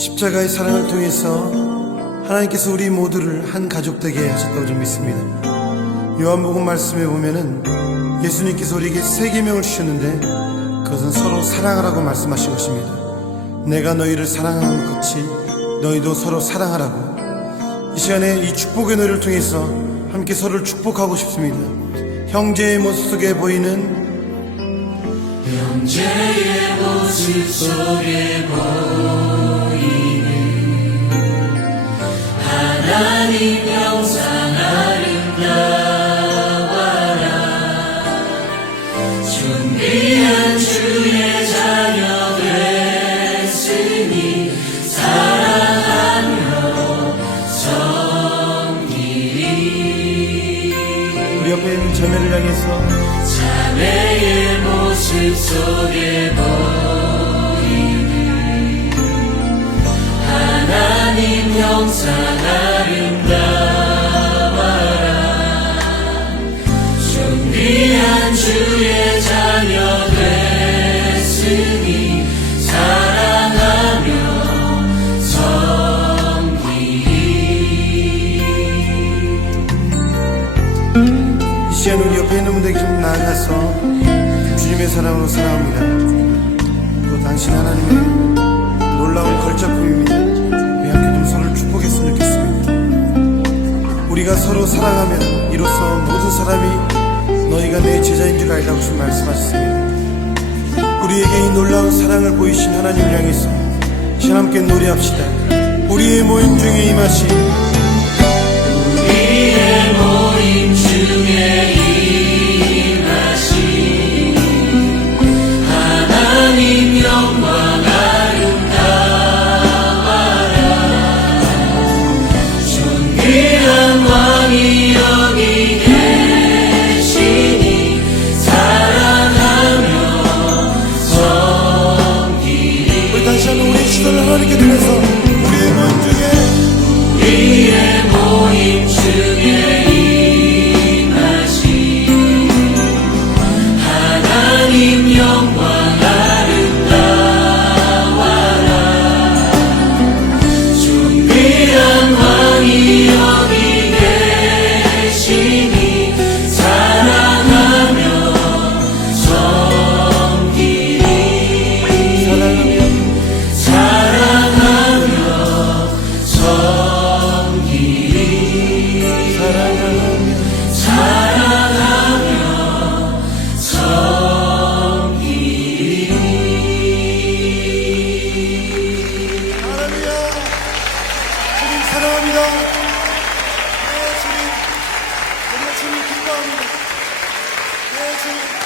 십자가의 사랑을 통해서 하나님께서 우리 모두를 한 가족 되게 하셨다고 좀 믿습니다. 요한복음 말씀에 보면은 예수님께서 우리에게 세 계명을 주셨는데 그것은 서로 사랑하라고 말씀하신 것입니다. 내가 너희를 사랑하는 것 같이 너희도 서로 사랑하라고. 이 시간에 이 축복의 노래를 통해서 함께 서로를 축복하고 싶습니다. 형제의 모습 속에 보이는 형제의 모습 속에 보이는 하나님 영상 아름다워라 준비한 주의 자녀 됐으니 사랑하며 섬기리 자매를 향해서 자매의 모습 속에 주의 자녀 됐으니 사랑하며 섬기리 이 시간 우리 옆에 있는 분들에게 좀 나아가서 주님의 사랑으로 사랑합니다. 또 당신 하나님의 우리가 서로 사랑하면 이로써 모든 사람이 너희가 내 제자인 줄 알라고 주 말씀하셨습니다. 우리에게 이 놀라운 사랑을 보이신 하나님을 향해서 이 시간 함께 노래합시다. 우리의 모임 중에 임하신 시절을 하나님께 드려서 우리의 몸 중에 우리의 우리가 주님, 우리가 주님 기뻐합니다. 네, 주님.